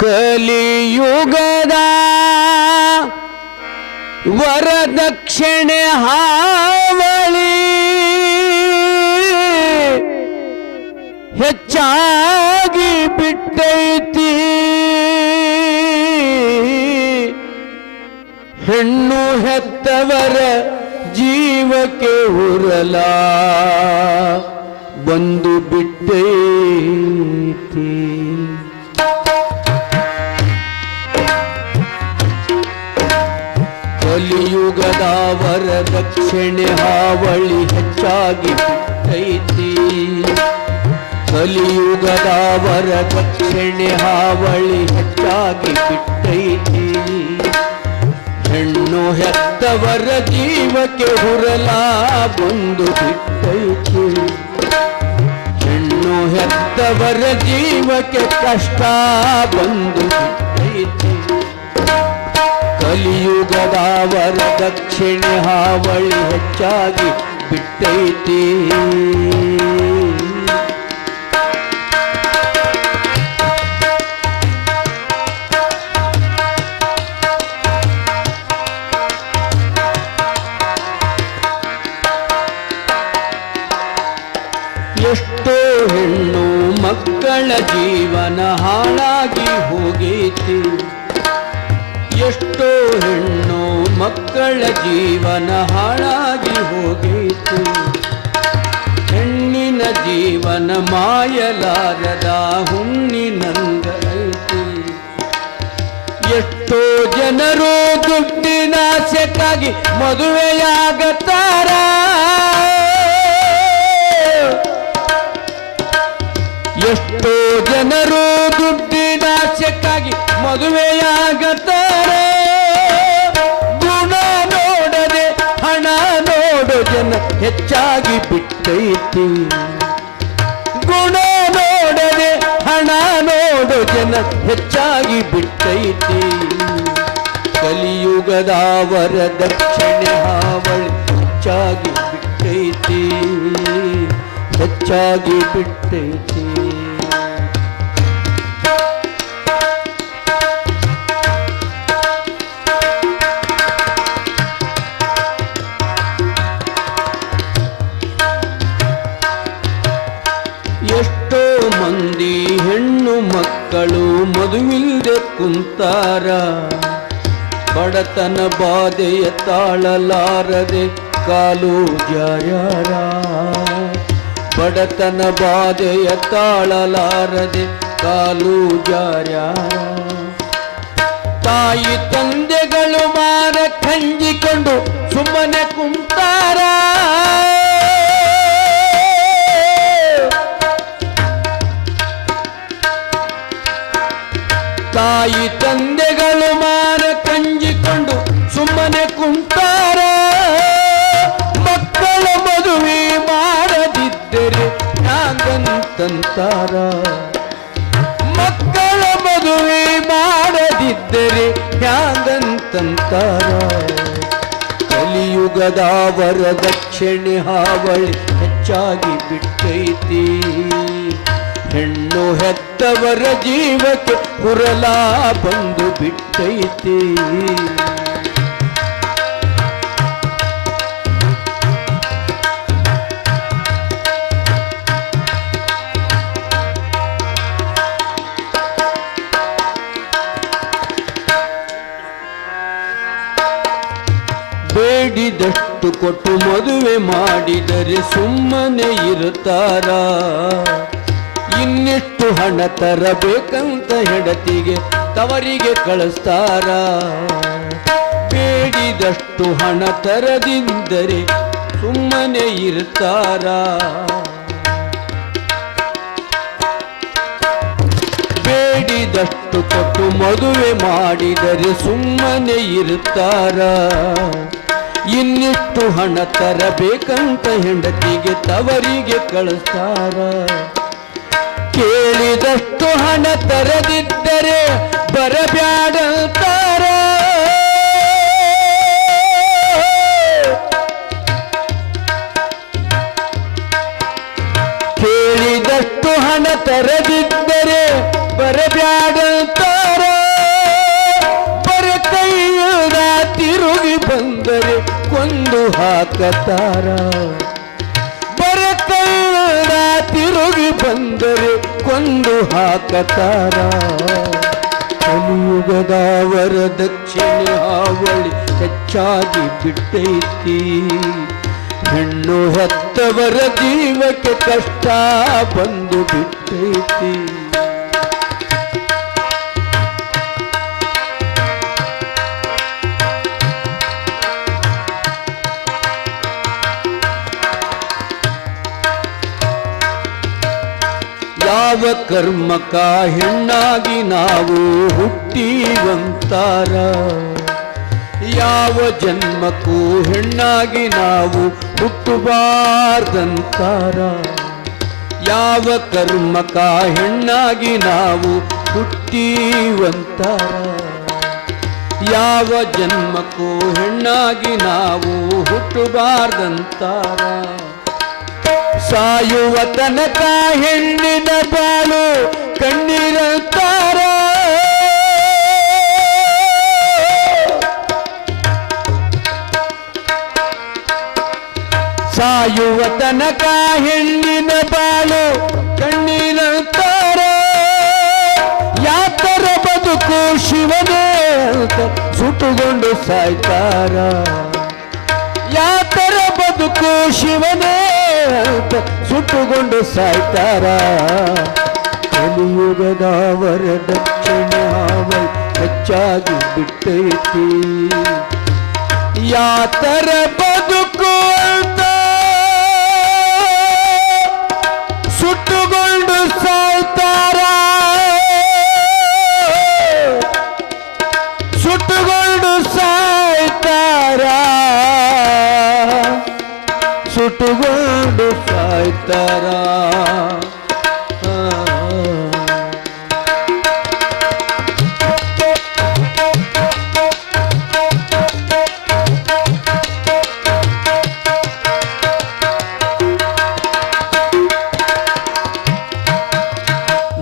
ಕಲಿಯುಗದ ವರದಕ್ಷಿಣೆ ಹಾವಳಿ ಹೆಚ್ಚಾಗಿ ಬಿಟ್ಟೈತಿ. ಹೆಣ್ಣು ಹೆತ್ತವರ ಜೀವಕ್ಕೆ ಉರಲ ಬಂದು ಬಿಟ್ಟೈತಿ. ಕಲಿಯುಗದ ವರದಕ್ಷಿಣೆ ಹಾವಳಿ ಹೆಚ್ಚಾಗಿ ಬಿಟ್ಟೈತಿ. ಕಲಿಯುಗದ ವರದಕ್ಷಿಣೆ ಹಾವಳಿ ಹೆಚ್ಚಾಗಿ ಬಿಟ್ಟೈತಿ. ಹೆಣ್ಣು ಹೆತ್ತವರ ಜೀವಕ್ಕೆ ಹುರಲ ಬಂದು ಬಿಟ್ಟೈತಿ. ಹೆಣ್ಣು ಹೆತ್ತವರ ಜೀವಕ್ಕೆ ಕಷ್ಟ ಬಂದು ಬಿಟ್ಟೈತಿ. ಕಲಿಯುಗದ ವರದಕ್ಷಿಣೆ ಹಾವಳಿ ಹೆಚ್ಚಾಗಿ ಬಿಟ್ಟೈತಿ. ಎಷ್ಟೋ ಹೆಣ್ಣು ಮಕ್ಕಳ ಜೀವನ ಹಾಳಾಗಿ ಹೋಗೈತಿ. ಎಷ್ಟೋ ಹೆಣ್ಣು ಮಕ್ಕಳ ಜೀವನ ಹಾಳಾಗಿ ಹೋಗೈತಿ. ಹೆಣ್ಣಿನ ಜೀವನ ಮಾಯಲಾರದ ಹುಣ್ಣಿನಂಗ ಐತಿ. ಎಷ್ಟೋ ಜನರು ದುಡ್ಡಿನ ಆಸೆಗಾಗಿ ಮದುವೆಯಾಗತಾರ. ಎಷ್ಟೋ ಜನರು ದುಡ್ಡಿನ ಆಸೆಗಾಗಿ ಮದುವೆಯಾಗತಾರೆ. ಗುಣ ನೋಡದೆ ಹಣ ನೋಡೋ ಜನ ಹೆಚ್ಚಾಗಿ ಬಿಟ್ಟೈತಿ. ಗುಣ ನೋಡದೆ ಹಣ ನೋಡೋ ಜನ ಹೆಚ್ಚಾಗಿ ಬಿಟ್ಟೈತಿ. ಕಲಿಯುಗದ ವರದಕ್ಷಿಣೆ ಹಾವಳಿ ಹೆಚ್ಚಾಗಿ ಬಿಟ್ಟೈತಿ. ಹೆಚ್ಚಾಗಿ ಬಿಟ್ಟೈತಿ. ಎಷ್ಟೋ ಮಂದಿ ಹೆಣ್ಣು ಮಕ್ಕಳು ಮದುವಿಲ್ಲದೆ ಕುಂತಾರ. ಬಡತನ ಬಾಧೆಯ ತಾಳಲಾರದೆ ಕಾಲು ಜಾರ್ಯಾರ. ಬಡತನ ಬಾಧೆಯ ತಾಳಲಾರದೆ ಕಾಲು ಜಾರ್ಯಾರ. ತಾಯಿ ತಂದೆಗಳು ಮಾರ ಕಂಜಿಕೊಂಡು ಸುಮ್ಮನೆ ಕುಂತಾರ. ತಾಯಿ ತಂದೆಗಳು ಮಾರ ಕಂಜಿಕೊಂಡು ಸುಮ್ಮನೆ ಕುಂತಾರ. ಮಕ್ಕಳ ಮದುವೆ ಮಾಡದಿದ್ದರೆ ಹ್ಯಾಂಗಂತಾರ. ಮಕ್ಕಳ ಮದುವೆ ಮಾಡದಿದ್ದರೆ ಹ್ಯಾಂಗಂತಾರ. ಕಲಿಯುಗದ ವರದಕ್ಷಿಣೆ ಹಾವಳಿ ಹೆಚ್ಚಾಗಿ ಬಿಟ್ಟೈತಿ. ಹೆಣ್ಣು ಹೆತ್ತವರ ಜೀವಕ್ಕೆ ಹುರಲ ಬಂದು ಬಿಟ್ಟೈತಿ. ಬೇಡಿದಷ್ಟು ಕೊಟ್ಟು ಮದುವೆ ಮಾಡಿದರೆ ಸುಮ್ಮನೆ ಇರುತ್ತಾರ. ಇನ್ನಿಷ್ಟು ಹಣ ತರಬೇಕಂತ ಹೆಂಡತಿಗೆ ತವರಿಗೆ ಕಳಿಸ್ತಾರ. ಬೇಡಿದಷ್ಟು ಹಣ ತರದಿದ್ದರೆ ಸುಮ್ಮನೆ ಇರ್ತಾರ. ಬೇಡಿದಷ್ಟು ಕೊಟ್ಟು ಮದುವೆ ಮಾಡಿದರೆ ಸುಮ್ಮನೆ ಇರ್ತಾರ. ಇನ್ನಿಷ್ಟು ಹಣ ತರಬೇಕಂತ ಹೆಂಡತಿಗೆ ತವರಿಗೆ ಕಳಿಸ್ತಾರ. ಕೇಳಿದಷ್ಟು ಹಣ ತರದಿದ್ದರೆ ಬರಬ್ಯಾಡಂತಾರ. ಕೇಳಿದಷ್ಟು ಹಣ ತರದಿದ್ದರೆ ಬರಬ್ಯಾಡಂತಾರ. ಹಾಕತಾರ ಬರಕಲ್ಲ ತಿರುಗಿ ಬಂದರೆ ಕೊಂದು ಹಾಕತಾರ ಕಲಿಯುಗದ ವರದಕ್ಷಿಣೆ ಹಾವಳಿ ಹೆಚ್ಚಾಗಿ ಬಿಟ್ಟೈತಿ ಹೆಣ್ಣು ಹೆತ್ತವರ ಜೀವಕ್ಕೆ ಕಷ್ಟ ಬಂದು ಬಿಟ್ಟೈತಿ ಯಾವ ಕರ್ಮಕ ಹೆಣ್ಣಾಗಿ ನಾವು ಹುಟ್ಟಿವಂತಾರ ಯಾವ ಜನ್ಮಕ್ಕೂ ಹೆಣ್ಣಾಗಿ ನಾವು ಹುಟ್ಟಬಾರ್ದಂತಾರ ಯಾವ ಕರ್ಮಕ ಹೆಣ್ಣಾಗಿ ನಾವು ಹುಟ್ಟಿವಂತಾರ ಯಾವ ಜನ್ಮಕ್ಕೂ ಹೆಣ್ಣಾಗಿ ನಾವು ಹುಟ್ಟಬಾರ್ದಂತಾರ ಸಾಯುವ ತನಕ ಹೆಣ್ಣಿನ ಬಾಳು ಕಣ್ಣೀರಂತಾರ ಸಾಯುವ ತನಕ ಹೆಣ್ಣಿನ ಬಾಳು ಕಣ್ಣೀರಂತಾರ ಯಾತರ ಬದುಕು ಶಿವನೇ ಅಂತ ಸುಟ್ಟುಕೊಂಡು ಸಾಯ್ತಾರ ಯಾತರ ಬದುಕು ಶಿವನೇ ಅಂತ ಸುಟ್ಟುಕೊಂಡು ಸಾಯ್ತಾರ ಕಲಿಯುಗದ ವರದಕ್ಷಿಣೆ ಹಾವಳಿ ಹೆಚ್ಚಾಗಿ ಬಿಟ್ಟೈತಿ ಯಾತರ ಬದುಕು ಅಂತ ಸುಟ್ಟುಕೊಂಡು ಸಾಯ್ತಾರ ಸುಟ್ಟುಕೊಂಡು ಸಾಯ್ತಾರ ಸುಟ್ಟುಕೊಂಡು ಸಾಯ್ತಾರ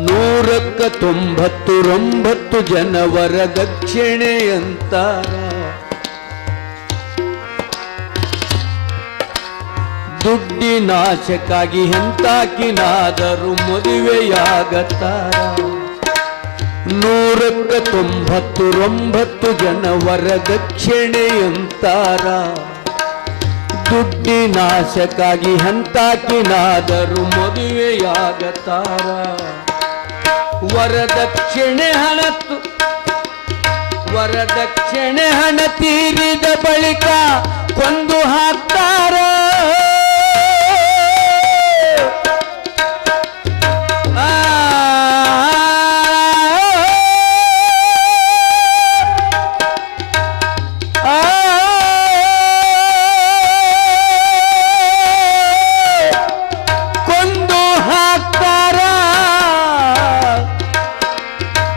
ನೂರಕ್ಕ 99 ಜನವರ ದಕ್ಷಿಣೆಯಂತಾರ ದುಡ್ಡಿನಾಶಕ್ಕಾಗಿ ಎಂತಾಕಿನಾದರೂ ಮದುವೆಯಾಗತ್ತಾರ 199 ಜನವರ ದಕ್ಷಿಣೆಯಂತಾರ ದುಡ್ಡಿನಾಶಕ್ಕಾಗಿ ಎಂತಾಕಿನಾದರೂ ಮದುವೆಯಾಗತ್ತಾರ ವರದಕ್ಷಿಣೆ ಹಣ ತೀರಿದ ಬಳಿಕ ಕೊಂದು ಹಾಕ್ತಾರ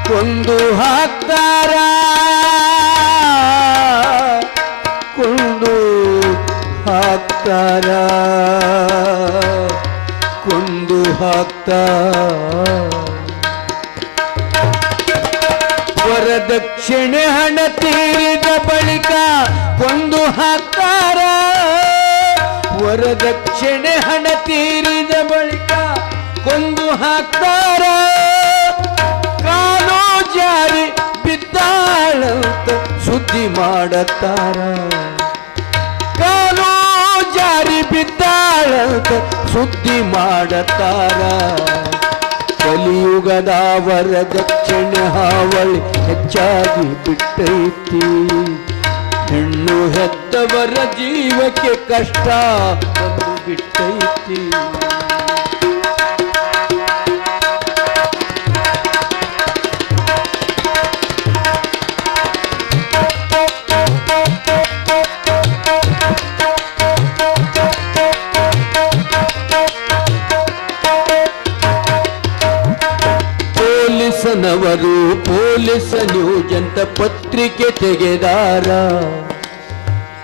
ಕೊಂದು ಹಾಕ್ತಾರ ಕೊಂದು ಹಾಕ್ತಾರ ಕೊಂದು ಹಾಕ್ತಾರ ವರದಕ್ಷಿಣೆ ಹಣ ತೀರಿದ ಬಳಿಕ ಕೊಂದು ಹಾಕ್ತಾರ ವರದಕ್ಷಿಣೆ ಹಣ ತೀರಿದ ಬಳಿಕ ಕೊಂದು ಹಾಕ್ತಾರ ಜಾರಿ ಬಿದ್ದಾಳಂತ ಸುದ್ದಿ ಮಾಡತಾರ ಕಾಲು ಜಾರಿ ಬಿದ್ದಾಳಂತ ಸುದ್ದಿ ಮಾಡತಾರ ಕಲಿಯುಗದ ವರದಕ್ಷಿಣೆ ಹಾವಳಿ ಹೆಚ್ಚಾಗಿ ಬಿಟ್ಟೈತಿ ಹೆಣ್ಣು ಹೆತ್ತವರ ಜೀವಕ್ಕೆ ಕಷ್ಟ ಬಂದು ಬಿಟ್ಟೈತಿ ಪೊಲೀಸನವರು ಪೊಲೀಸ ನ್ಯೂಸ್ ಅಂತ ಪತ್ರಿಕೆ ತೆಗೆದಾರ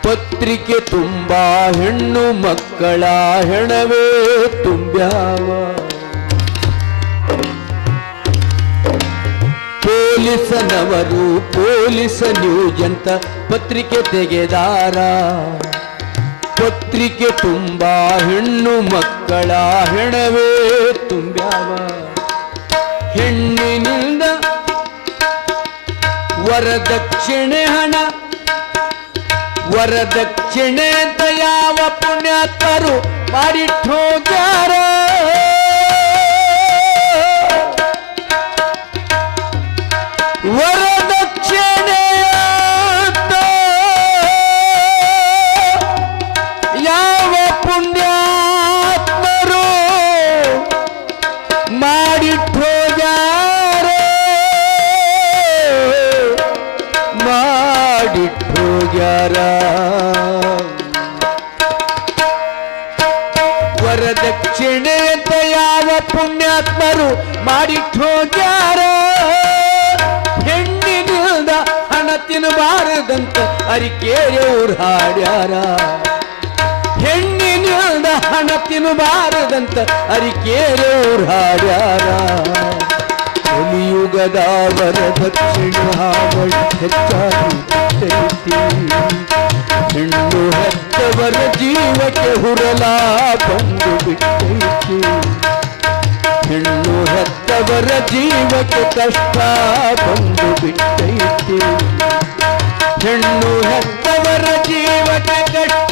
ಪತ್ರಿಕೆ ತುಂಬಾ ಹೆಣ್ಣು ಮಕ್ಕಳ ಹೆಣವೇ ತುಂಬ್ಯಾವ ಪೊಲೀಸನವರು ಪೊಲೀಸ ನ್ಯೂಸ್ ಅಂತ ಪತ್ರಿಕೆ ತೆಗೆದಾರ ಪತ್ರಿಕೆ ತುಂಬ ಹೆಣ್ಣು ಮಕ್ಕಳ ಹೆಣವೇ ತುಂಬ್ಯಾವ. ಹೆಣ್ಣಿನಿಂದ ವರದಕ್ಷಿಣೆ ಹಣ, ವರದಕ್ಷಿಣೆ ಅಂತ ಯಾವ ಪುಣ್ಯಾತ್ಮರು ಮಾಡಿಟ್ಟೋಗ್ಯಾರ. ವರದಕ್ಷಿಣೆ ಅಂತ ಯಾವ ಪುಣ್ಯಾತ್ಮರು ಮಾಡಿಟ್ಟೋಗ್ಯಾರ, ಮಾಡಿಟ್ಟೋಗ್ಯಾರ. ವರದಕ್ಷಿಣೆ ಅಂತ ಯಾವ ಪುಣ್ಯಾತ್ಮರು ಮಾಡಿಟ್ಟೋಗ್ಯಾರ. ಹೆಣ್ಣಿನಿಂದ ಹಣ ತಿನ್ನಬಾರದಂತ ಅರಿಕೆಯವ್ರು ಹಾಡ್ಯಾರ. ಹೆಣ್ಣಿನಿಂದ ಹಣ ತಿನ್ನಬಾರದಂತ ಅರಿಕೆಯವ್ರು ಹಾಡ್ಯಾರ. ಕಲಿಯುಗದ ವರದಕ್ಷಿಣೆ ಹಾವಳಿ ಹೆಚ್ಚಾಗಿ ಹೆಣ್ಣು ಹೆತ್ತವರ ಜೀವಕ್ಕೆ ಹುರಲ ಬಂದು ಬಿಟ್ಟೈತಿ. ಹೆಣ್ಣು ಹೆತ್ತವರ ಜೀವಕ್ಕೆ ಕಷ್ಟ ಬಂದು ಬಿಟ್ಟೈತಿ. ಹೆಣ್ಣು ಹೆತ್ತವರ ಜೀವಕ್ಕೆ ಕಷ್ಟ